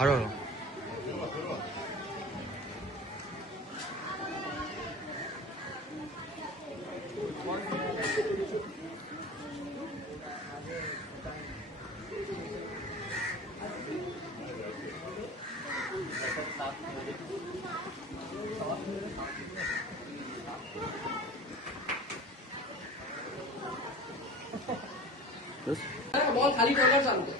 हळूहळू. बॉल खाली ठेवल्यावर चालतो.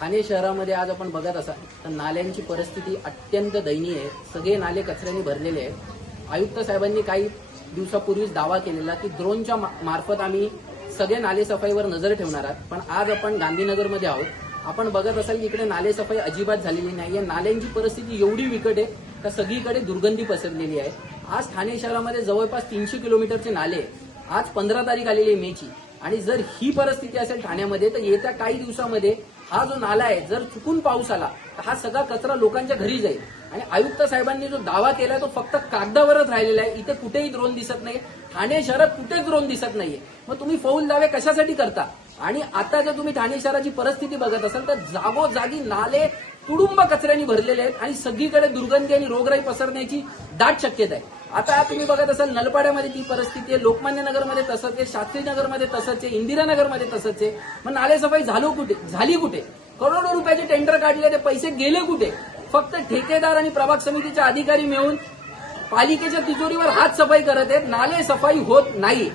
ठाणे शहरामध्ये आज आपण बघत असाल तर नाल्यांची परिस्थिती अत्यंत दयनीय आहे. सगळे नाले कचऱ्याने भरलेले आहेत. आयुक्त साहेबांनी काही दिवसापूर्वीच दावा केलेला की ड्रोनच्या मार्फत आम्ही सगळे नाले सफाईवर नजर ठेवणार आहोत. पण आज आपण गांधीनगरमध्ये आहोत. आपण बघत असाल की इकडे नाले सफाई अजिबात झालेली नाही. नाल्यांची परिस्थिती एवढी बिकट आहे का सगळीकडे दुर्गंधी पसरलेली आहे. आज ठाणे शहरामध्ये जवळपास 300 किलोमीटरचे नाले. आज 15 तारीख आलेली आहे मेची. आणि जर ही परिस्थिती असेल ठाण्यामध्ये तर येत्या काही दिवसामध्ये हा जो नाला आहे जर चुकून पाऊस आला तर हा सगळा कचरा लोकांच्या घरी जाईल. आणि आयुक्त साहेबांनी जो दावा केलाय तो फक्त कागदावरच राहिलेला आहे. इथे कुठेही ड्रोन दिसत नाही. ठाणे शहरात कुठेच ड्रोन दिसत नाहीये. मग तुम्ही फौल दावे कशासाठी करता? आणि आता जर तुम्ही ठाणे शहराची परिस्थिती बघत असाल तर जागोजागी नाले तुडुंब कचऱ्याने भरलेले आहेत आणि सगळीकडे दुर्गंधी आणि रोगराई पसरण्याची दाट शक्यता आहे. आता तुम्ही बघत असाल नलपाड्यामध्ये ती परिस्थिती आहे, लोकमान्य नगरमध्ये तसंच आहे, शास्त्रीनगरमध्ये तसंच आहे, इंदिरानगरमध्ये तसंच आहे. मग नाले सफाई झाली कुठे? करोडो रुपयाचे टेंडर काढले, ते पैसे गेले कुठे? फक्त ठेकेदार आणि प्रभाग समितीचे अधिकारी मिळून पालिकेच्या तिजोरीवर हात सफाई करत आहेत. नाले सफाई होत नाही.